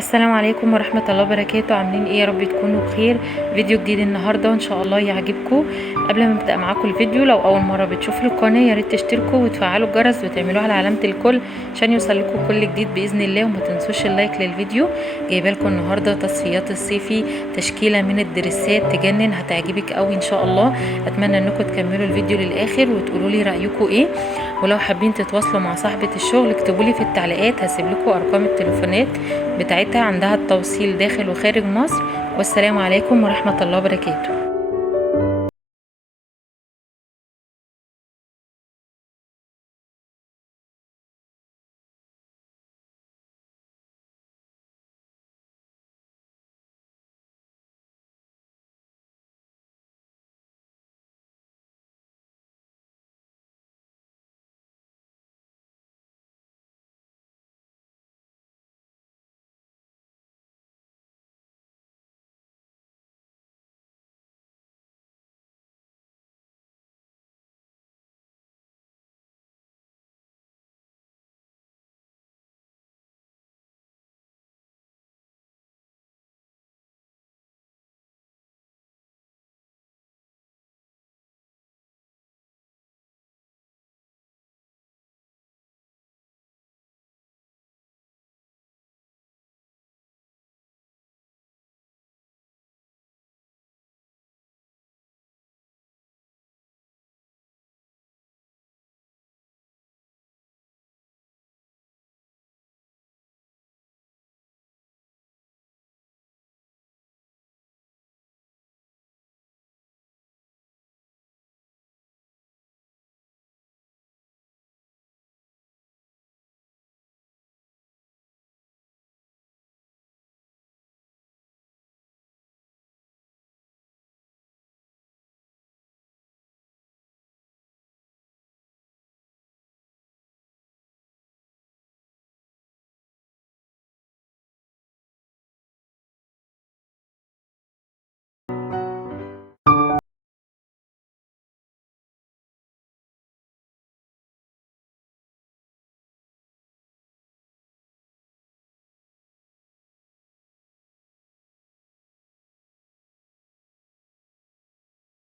السلام عليكم ورحمة الله وبركاته. عاملين ايه؟ يا رب تكونوا بخير. فيديو جديد النهاردة وان شاء الله يعجبكم. قبل ما ابدأ معاكم الفيديو، لو اول مرة بتشوفوا القناة يا ريت تشتركوا وتفعلوا الجرس وتعملوه على علامة الكل عشان يوصلكم كل جديد باذن الله. وما تنسوش اللايك للفيديو. جايبه لكم النهارده تصفيات الصيفي، تشكيلة من الدريسات تجنن، هتعجبك قوي ان شاء الله. اتمنى انكم تكملوا الفيديو للاخر وتقولوا لي رايكم ايه. ولو حابين تتواصلوا مع صاحبة الشغل اكتبوا لي في التعليقات، هسيب لكم ارقام التليفونات بتاعتها، عندها التوصيل داخل وخارج مصر. والسلام عليكم ورحمة الله وبركاته.